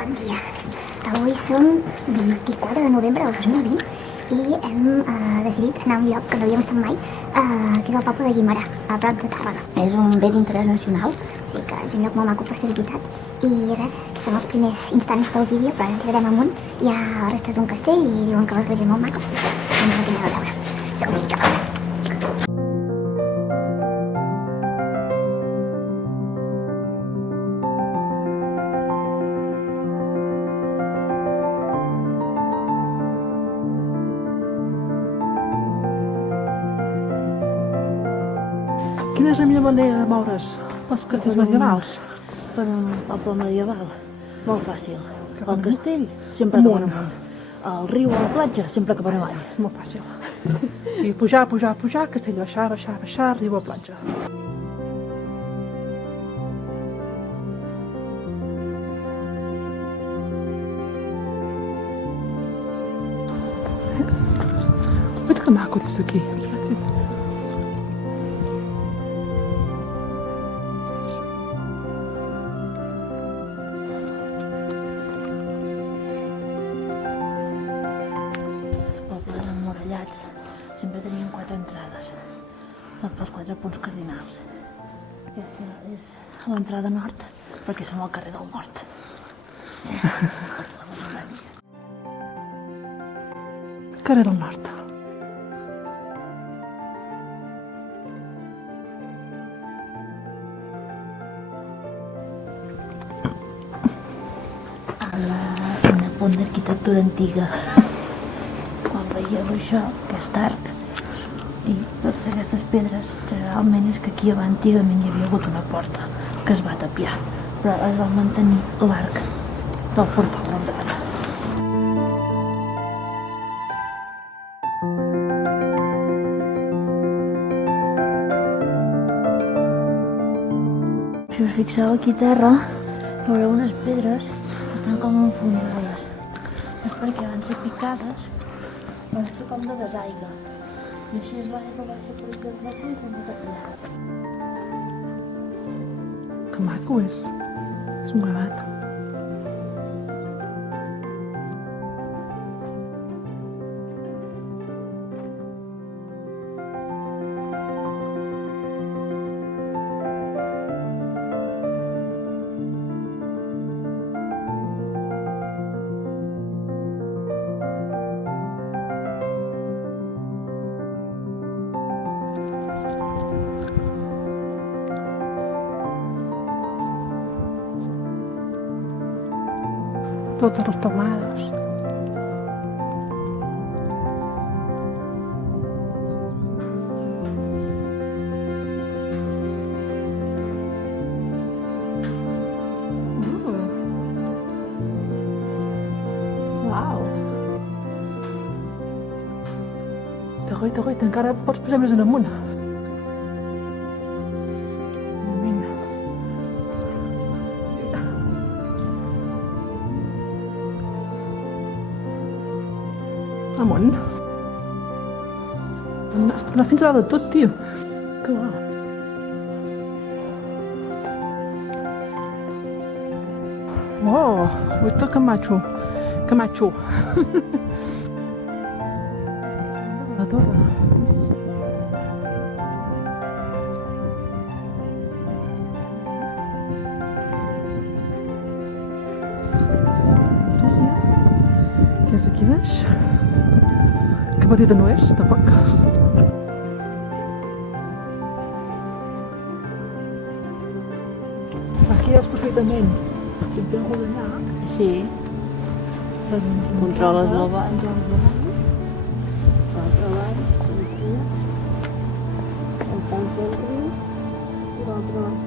Bon dia. Avui som 24 de novembre del 2020 i hem decidit anar a un lloc que no havíem estat mai, que és el poble de Guimerà, a prop de Tàrrega. És un bé d'interès nacional, o sigui que és un lloc molt maco per ser visitat. I res, són els primers instants del vídeo, però ara tirarem amunt. Hi ha restes d'un castell i diuen que l'església és molt maca. Doncs aquí anem a veure. Som-hi, cap a Quina és la millor manera de moure's pels castells medievals? Per un poble medieval, molt fàcil. El castell, sempre cap amunt. El riu o la platja, sempre cap avall. És molt fàcil. I pujar, castell, baixar, riu a platja. Guarda que maco des d'aquí. Sempre tenien 4 entrades pels 4 punts cardinals. Aquesta és l'entrada nord, perquè som al carrer del nord. Carrer del nord. Una pont d'arquitectura antiga. Quan veieu això, aquest arc i totes aquestes pedres, generalment és que aquí antigament hi havia hagut una porta que es va tapiar, però es va mantenir l'arc del portal d'entrada. Si us fixeu aquí a terra, veureu unes pedres que estan com enfondades. És perquè van ser picades, van fer com de desaigua. I així és l'aigua baixa per exemple aquí i s'ha tapiat. Que maco és. És un gravat. Totes les teulades. Uau! Guaita, encara pots posar més en amunt. Amunt. Es pot anar fins a dalt de tot, tio. Que bo. Oh, uita que macho. Que macho. La torre. Què és aquí baix? Que petita no és, tampoc. Aquí veus perfectament. Si em penjo d'allà... Sí. Controles el bany. L'altre bany, aquí. El pas del riu i l'altre bany.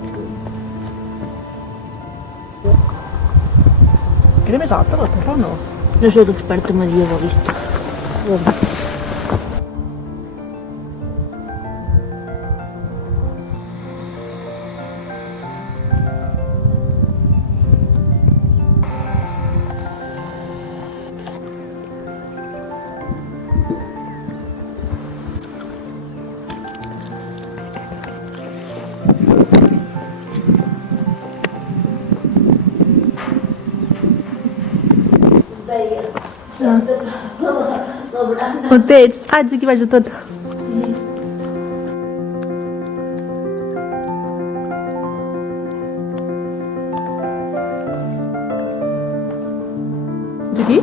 Era més alta la torre o no? No soc experta medievalista. On ets? Ah, ets aquí baix de tot. Ets aquí?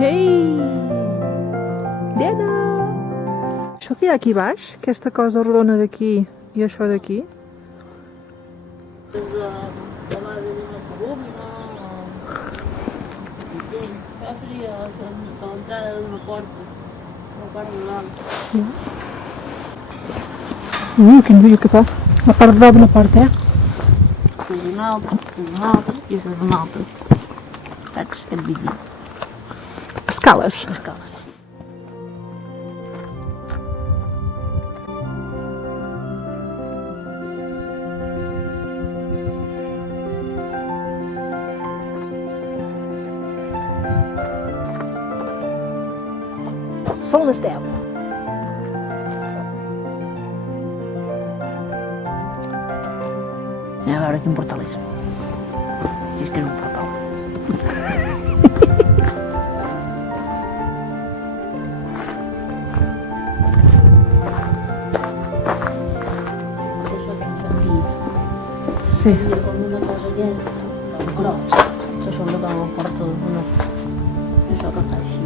Ei! Nena! Això que hi ha aquí baix? Aquesta cosa rodona d'aquí i això d'aquí? Quin vídeo que fa. La part de dalt d'una porta, Això és una altra, i això és una altra. Saps, aquest vídeo? Escales. Escales. Són les 10. Anem a veure quin portal és. Si és que és un portal. Això que ens han dit. Sí. I com una cosa aquesta, els grocs, se sobre de la porta d'una... Això que fa així.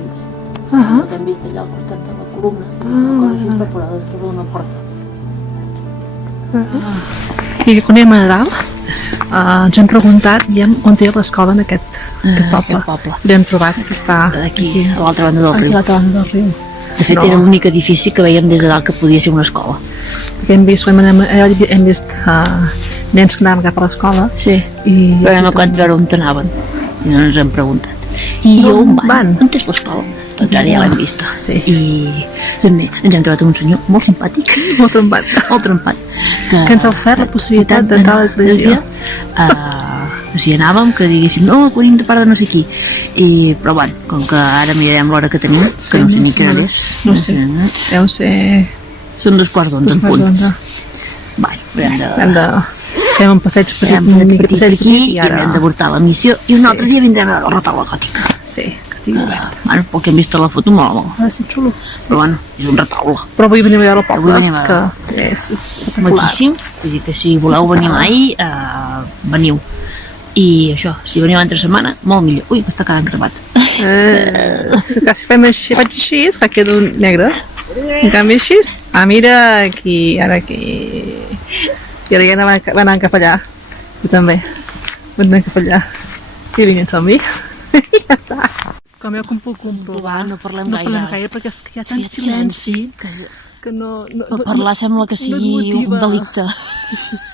Que hem vist allà al costat de la columna, una cosa així incorporada sobre una porta. I quan anem a Nadal ens hem preguntat on té l'escola en aquest poble. L'hem trobat, que està Aquí, a l'altra banda del aquí riu. a l'altra banda del riu. De fet, era l'únic edifici que veiem des de dalt que podia ser una escola. Perquè hem vist, hem vist nens que anaven cap a l'escola. Sí. I Però vam acabar on anaven. I no ens hem preguntat. I on van? On és l'escola? Doncs ara ja l'hem vista. Sí. I també ens hem trobat un senyor molt simpàtic, molt trompat. molt trempat, Que ens ha ofert la possibilitat d'entrar a l'església. O sigui, anàvem, que diguéssim, no, que venim de part de no sé qui. Però bueno, com que ara mirarem l'hora que tenim, que no sé ni què hora és. No sé. Deu ser... Són 2:15 en punt. Vale, hem de... Fem un passeig petit aquí i haurem d'avortar la missió. I un altre dia vindrem a veure la retaula gòtica. Sí, que estigui obert. Bueno, pel que hem vist a la foto, molt. Ha de ser xulo. Però bueno, és un retaule. Però avui venim a veure el poble, Avui venim a veure. que és espectacular. Maquíssim. Vull dir que si voleu venir mai, veniu. I això, si veniu entre setmana, molt millor. Ui, que està quedant cremat. Si fem així, faig així, es queda un negre. En canvi així, mira aquí, ara aquí. I ara ja va anant cap allà. Jo també. Va anant cap allà. I vinga, som-hi. I ja està. Com jo com puc comprovar, No parlem no gaire. parlem gaire perquè hi ha tant silenci que no... Parlar sembla que sigui un delicte.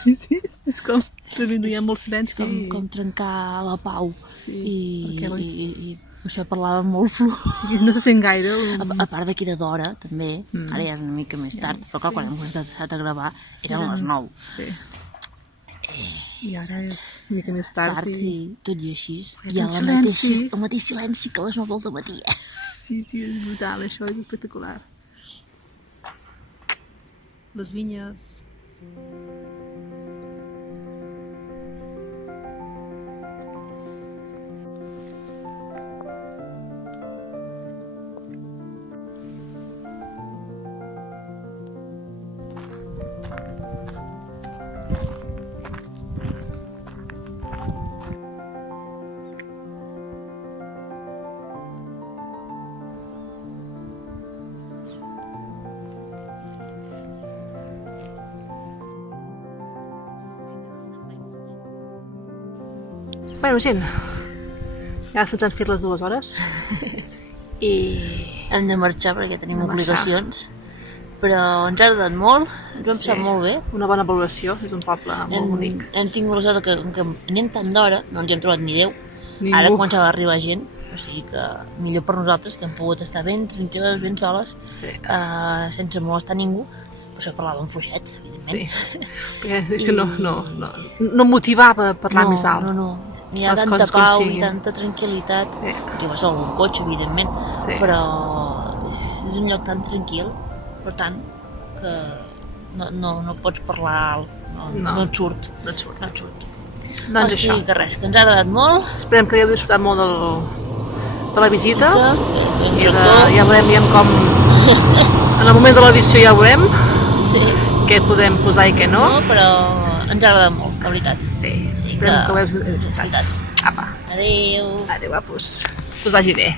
Sí, és com que hi ha molt silenci. Com trencar la pau. Sí, I això parlàvem molt fluix. no se sent gaire. A part de que era d'hora, també, ara ja és una mica més tard, però clar, quan hem començat a gravar eren les 9. Sí. I ara és una mica més tard. I tot i així. Hi ha el mateix silenci que a les 9 del matí. Sí, és brutal, això és espectacular. Les vinyes... Bueno, gent, ja se'ns han fet les 2 hores i Hem de marxar perquè tenim Hem de marxar. obligacions, però ens ha agradat molt, ens ho hem passat molt bé. una bona valoració, és un poble molt bonic. Hem tingut la sort que anem tant d'hora, no ens hem trobat ni Déu. Ningú. Ara començava a arribar gent, o sigui que millor per nosaltres, que hem pogut estar ben tranquil·les, ben soles, Sí. sense molestar ningú. Per això parlàvem fluixet, evidentment. Sí, perquè és que no motivava a parlar més alt. No. hi ha les tanta coses com pau i siguin. tanta tranquil·litat. Sí. Tu vas a algun cotxe, evidentment, Sí. però és un lloc tan tranquil, per tant, que no pots parlar alt, no et surt. No et surt. No et surt. Doncs O això. sigui que res, que ens ha agradat molt. Esperem que hagueu disfrutat molt de la visita. I ja veurem com... En el moment de l'audició ja veurem Sí. què podem posar i què no. No, però ens ha agradat molt, la veritat. Sí, I esperem que ho hagueu disfrutat. disfrutat. Apa, Adéu. adéu guapos. Que us vagi bé.